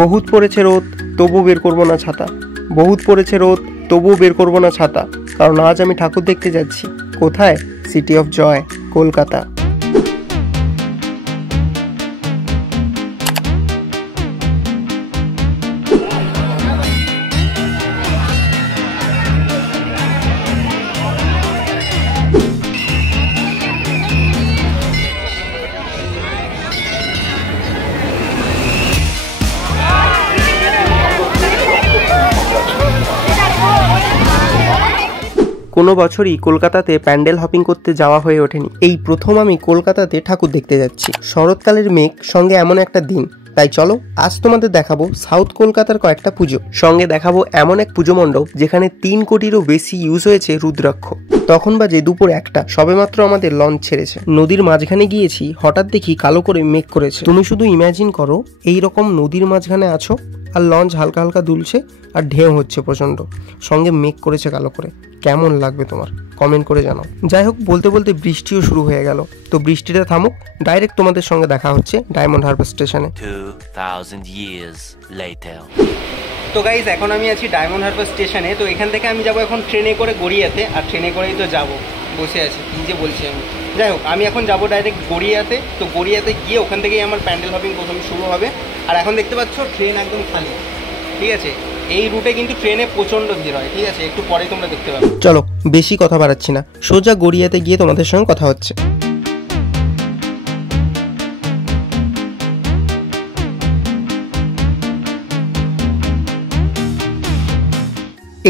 বহুত পড়েছে রোদ, তবু বের করবো না ছাতা। বহুত পড়েছে রোদ, তবুও বের করবো না ছাতা, কারণ আজ আমি ঠাকুর দেখতে যাচ্ছি। কোথায়? City of joy, Kolkata. কোনো বছরই কলকাতাতে প্যান্ডেল হপিং করতে যাওয়া হয়ে ওঠেনি। এই প্রথম আমি কলকাতাতে ঠাকুর দেখতে যাচ্ছি। শরৎকালের মেঘ, সঙ্গে এমন একটা দিন। তাই চলো আজ তোমাদের দেখাবো সাউথ কলকাতার কয়েকটা পুজো, সঙ্গে দেখাবো এমন এক পুজো মণ্ডপ যেখানে 3 কোটিরও বেশি ইউজ হয়েছে রুদ্রাক্ষ। তখন বাজে দুপুর 1টা, সবেমাত্র আমাদের লঞ্চ ছেড়েছে। নদীর মাঝখানে গিয়েছি, হঠাৎ দেখি কালো করে মেঘ করেছে। তুমি শুধু ইমাজিন করো, এইরকম নদীর মাঝখানে আছো আর লঞ্চ হালকা হালকা দুলছে আর ঢেউ হচ্ছে প্রচন্ড, সঙ্গে মেঘ করেছে কালো করে। কেমন লাগবে তোমার? কমেন্ট করে জানাও। যাই হোক, বলতে বলতে বৃষ্টিও শুরু হয়ে গেল। তো বৃষ্টিটা থামুক, ডাইরেক্ট তোমাদের সঙ্গে দেখা হচ্ছে ডায়মন্ড হারবার স্টেশনে। 2000 years later. তো গাইজ, এখন আমি আছি ডায়মন্ড হারবার স্টেশনে। তো এখান থেকে আমি যাব এখন ট্রেনে করে গড়িয়াতে, আর ট্রেনে করেই তো যাব। বসে আছি, কী যে বলছি আমি। যাই হোক, আমি এখন যাব ডাইরেক্ট গড়িয়াতে। তো গড়িয়াতে গিয়ে ওখান থেকেই আমার প্যান্ডেল হপিং প্রথমে শুরু হবে। আর এখন দেখতে পাচ্ছ ট্রেন একদম খালি, ঠিক আছে। এই রুটে কিন্তু ট্রেনে প্রচণ্ড ভিড় হয়, ঠিক আছে। একটু পরে তোমরা দেখতে পাবে। চলো, বেশি কথা বাড়াচ্ছি না, সোজা গড়িয়াতে গিয়ে তোমাদের সঙ্গে কথা হচ্ছে।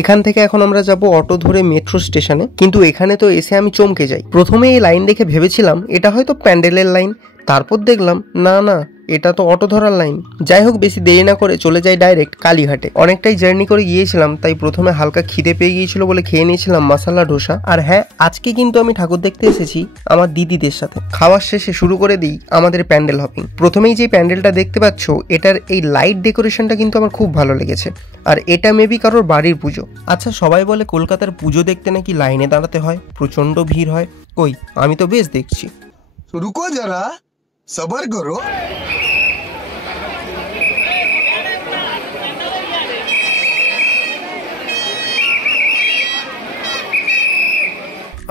এখান থেকে এখন আমরা যাব অটো ধরে মেট্রো স্টেশনে। কিন্তু এখানে তো এসে আমি চমকে যাই। প্রথমে এই লাইন দেখে ভেবেছিলাম এটা হয়তো প্যান্ডেলের লাইন, তারপর দেখলাম না না, এটা তো অটো ধরার লাইন। যাই হোক, বেশি দেরি না করে চলে যাই ডাইরেক্ট কালীঘাটে। অনেকটাই জার্নি করে গিয়েছিলাম, তাই প্রথমে হালকা খিদে পেয়ে গিয়েছিল বলে খেয়ে নিয়েছিলাম মশলা ডোসা। আর হ্যাঁ, আজকে কিন্তু আমি ঠাকুর দেখতে এসেছি আমার দিদিদের সাথে। খাওয়ার শেষে শুরু করে দিই আমাদের প্যান্ডেল হপিং। প্রথমেই যে প্যান্ডেলটা দেখতে পাচ্ছ, এটার এই লাইট ডেকোরেশনটা কিন্তু আমার খুব ভালো লেগেছে। আর এটা মেবি কারোর বাড়ির পুজো। আচ্ছা, সবাই বলে কলকাতার পুজো দেখতে নাকি লাইনে দাঁড়াতে হয়, প্রচন্ড ভিড় হয়। কই, আমি তো বেশ দেখছি। রুকো যারা, সবার করো।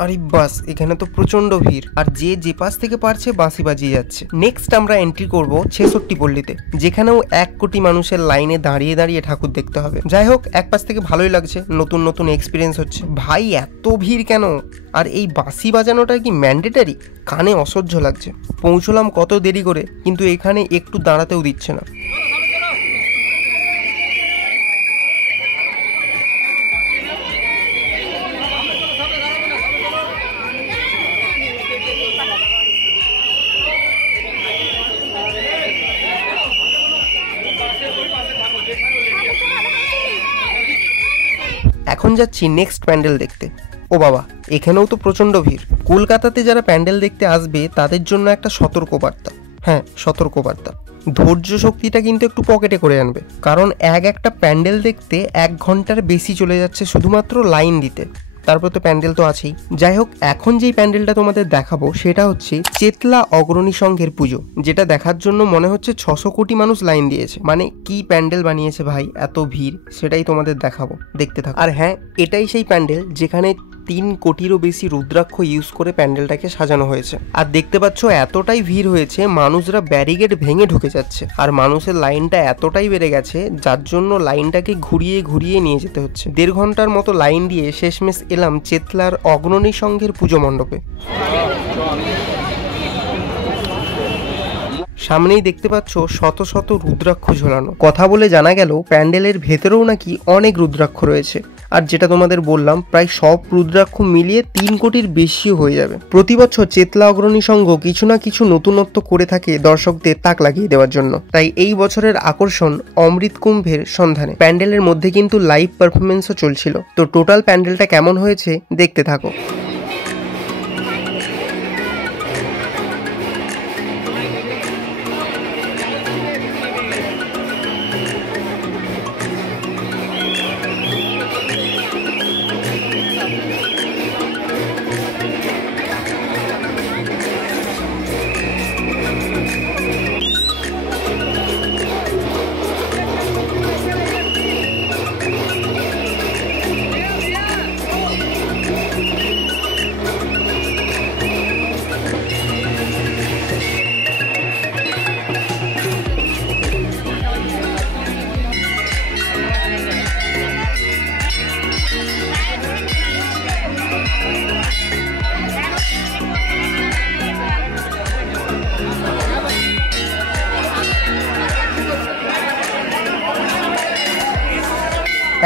আরে বাস, এখানে তো প্রচন্ড ভিড়, আর যে পাশ থেকে পারছে বাঁশি বাজিয়ে যাচ্ছে। নেক্সট আমরা এন্ট্রি করব 66 পল্লীতে, যেখানেও 1 কোটি মানুষের লাইনে দাঁড়িয়ে দাঁড়িয়ে ঠাকুর দেখতে হবে। যাই হোক, এক পাশ থেকে ভালোই লাগছে, নতুন নতুন এক্সপিরিয়েন্স হচ্ছে। ভাই, এত ভিড় কেন? আর এই বাঁশি বাজানোটা কি ম্যান্ডেটারি? কানে অসহ্য লাগছে। পৌঁছলাম কত দেরি করে, কিন্তু এখানে একটু দাঁড়াতেও দিচ্ছে না। এখন যাচ্ছি নেক্সট প্যান্ডেল দেখতে। ও বাবা, এখানেও তো প্রচন্ড ভিড়। কলকাতাতে যারা প্যান্ডেল দেখতে আসবে তাদের জন্য একটা সতর্কবার্তা। হ্যাঁ, সতর্কবার্তা। ধৈর্য শক্তিটা কিন্তু একটু পকেটে করে আনবে, কারণ একটা প্যান্ডেল দেখতে 1 ঘন্টার বেশি চলে যাচ্ছে শুধুমাত্র লাইন দিতে। তারপর তো প্যান্ডেল তো আছেই। যাই হোক, এখন যেই প্যান্ডেলটা তোমাদের দেখাবো সেটা হচ্ছে চেতলা অগ্রণী সংঘের পুজো, যেটা দেখার জন্য মনে হচ্ছে 600 কোটি মানুষ লাইন দিয়েছে। মানে কি প্যান্ডেল বানিয়েছে ভাই, এত ভিড়, সেটাই তোমাদের দেখাবো, দেখতে থাকো। আর হ্যাঁ, এটাই সেই প্যান্ডেল যেখানে 3 কোটিরও বেশি রুদ্রাক্ষ ইউজ করে প্যান্ডেলটাকে সাজানো হয়েছে। আর দেখতে পাচ্ছ এতটাই ভিড় হয়েছে, মানুষরা ব্যারিকেড ভেঙে ঢুকে যাচ্ছে। আর মানুষের লাইনটা এতটাই বেড়ে গেছে, যার জন্য লাইনটাকে ঘুরিয়ে ঘুরিয়ে নিয়ে যেতে হচ্ছে। 1.5 ঘন্টার মতো লাইন দিয়ে শেষমেশ এলাম চেতলার অগ্রণী সংঘের পুজো মণ্ডপে। সামনেই দেখতে পাচ্ছ শত শত রুদ্রাক্ষ ঝোলানো। কথা বলে জানা গেল প্যান্ডেলের ভেতরেও নাকি অনেক রুদ্রাক্ষ রয়েছে। আর যেটা তোমাদের বললাম, প্রায় সব রুদ্রাক্ষ মিলিয়ে 3 কোটির বেশিও হয়ে যাবে। প্রতি বছর চেতলা অগ্রণী সংঘ কিছু না কিছু নতুনত্ব করে থাকে দর্শকদের তাক লাগিয়ে দেওয়ার জন্য। তাই এই বছরের আকর্ষণ অমৃত কুম্ভের সন্ধানে। প্যান্ডেলের মধ্যে কিন্তু লাইভ পারফরমেন্সও চলছিল। তো টোটাল প্যান্ডেলটা কেমন হয়েছে দেখতে থাকো।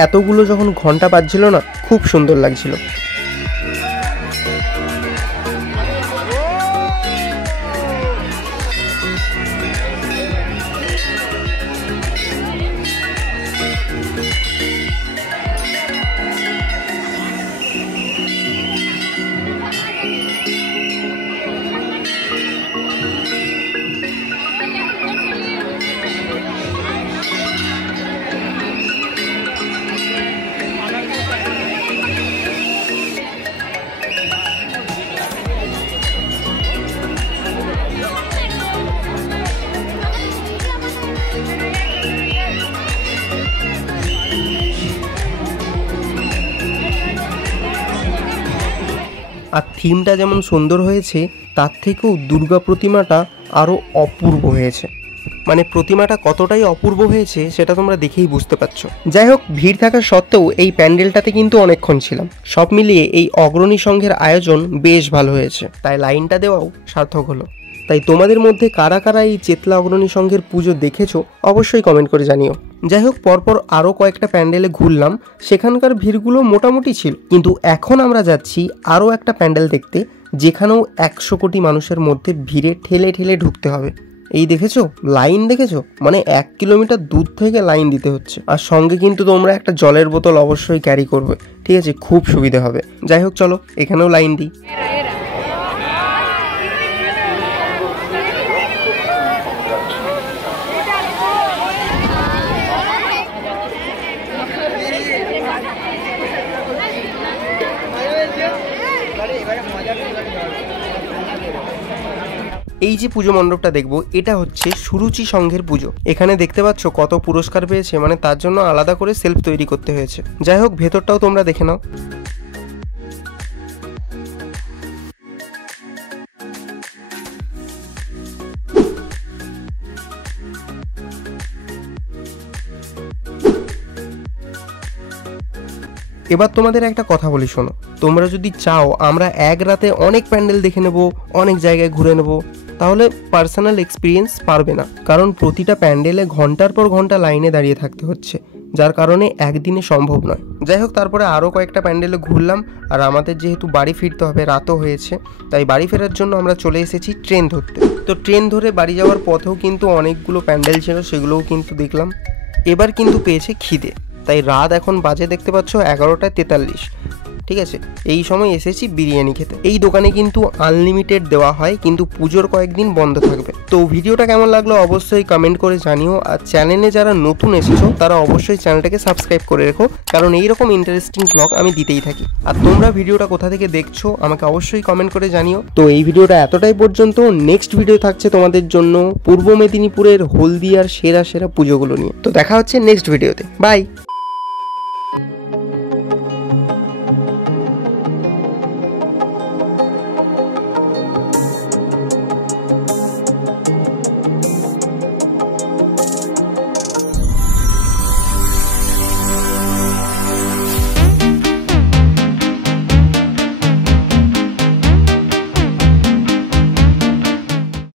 এতগুলো যখন ঘন্টা বাজছিল না, খুব সুন্দর লাগছিল। আর থিমটা যেমন সুন্দর হয়েছে, তার থেকেও দুর্গা প্রতিমাটা আরও অপূর্ব হয়েছে। মানে প্রতিমাটা কতটাই অপূর্ব হয়েছে সেটা তোমরা দেখেই বুঝতে পারছো। যাই হোক, ভিড় থাকা সত্ত্বেও এই প্যান্ডেলটাতে কিন্তু অনেকক্ষণ ছিলাম। সব মিলিয়ে এই অগ্রণী সংঘের আয়োজন বেশ ভালো হয়েছে, তাই লাইনটা দেওয়াও সার্থক হলো। তাই তোমাদের মধ্যে কারা কারা এই চেতলা অগ্রণী সংঘের পুজো দেখেছো অবশ্যই কমেন্ট করে জানিও। যাই হোক, পরপর আরও কয়েকটা প্যান্ডেলে ঘুরলাম, সেখানকার ভিড়গুলো মোটামুটি ছিল। কিন্তু এখন আমরা যাচ্ছি আরও একটা প্যান্ডেল দেখতে, যেখানেও 100 কোটি মানুষের মধ্যে ভিড়ে ঠেলে ঠেলে ঢুকতে হবে। এই দেখেছো লাইন, দেখেছো? মানে 1 কিলোমিটার দূর থেকে লাইন দিতে হচ্ছে। আর সঙ্গে কিন্তু তোমরা একটা জলের বোতল অবশ্যই ক্যারি করবে, ঠিক আছে? খুব সুবিধা হবে। যাই হোক, চলো এখানেও লাইন দিই। এই যে পুজো মণ্ডপটা দেখবো, এটা হচ্ছে সুরুচি সংঘের পুজো। এখানে দেখতে পাচ্ছ কত পুরস্কার পেয়েছে, মানে তার জন্য আলাদা করে সেলফ তৈরি করতে হয়েছে। যাই হোক, ভেতরটাও তোমরা দেখে নাও। এবার তোমাদের একটা কথা বলি, শোনো। তোমরা যদি চাও আমরা এক রাতে অনেক প্যান্ডেল দেখে নেব, অনেক জায়গায় ঘুরে নেব, তাহলে পার্সোনাল এক্সপিরিয়েন্স পারবে না। কারণ প্রতিটা প্যান্ডেলে ঘন্টার পর ঘন্টা লাইনে দাঁড়িয়ে থাকতে হচ্ছে, যার কারণে একদিনে সম্ভব নয়। যাই হোক, তারপরে আরও কয়েকটা প্যান্ডেলে ঘুরলাম। আর আমাদের যেহেতু বাড়ি ফিরতে হবে, রাতও হয়েছে, তাই বাড়ি ফেরার জন্য আমরা চলে এসেছি ট্রেন ধরতে। তো ট্রেন ধরে বাড়ি যাওয়ার পথেও কিন্তু অনেকগুলো প্যান্ডেল ছিল, সেগুলোও কিন্তু দেখলাম। এবার কিন্তু পেয়েছে খিদে, তাই রাত এখন বাজে দেখতে পাচ্ছ 11টা 43। ঠিক আছে, এই সময় এসেছি বিরিয়ানি খেতে। এই দোকানে কিন্তু আনলিমিটেড দেওয়া হয়, কিন্তু পুজোর কয়েকদিন বন্ধ থাকবে। তো ভিডিওটা কেমন লাগলো অবশ্যই কমেন্ট করে জানিও। আর চ্যানেলে যারা নতুন এসেছো তারা অবশ্যই চ্যানেলটাকে সাবস্ক্রাইব করে রেখো, কারণ এইরকম ইন্টারেস্টিং ব্লগ আমি দিতেই থাকি। আর তোমরা ভিডিওটা কোথা থেকে দেখছো আমাকে অবশ্যই কমেন্ট করে জানিও। তো এই ভিডিওটা এতটাই পর্যন্ত। নেক্সট ভিডিও থাকছে তোমাদের জন্য পূর্ব মেদিনীপুরের হলদিয়ার সেরা সেরা পুজোগুলো নিয়ে। তো দেখা হচ্ছে নেক্সট ভিডিওতে। বাই।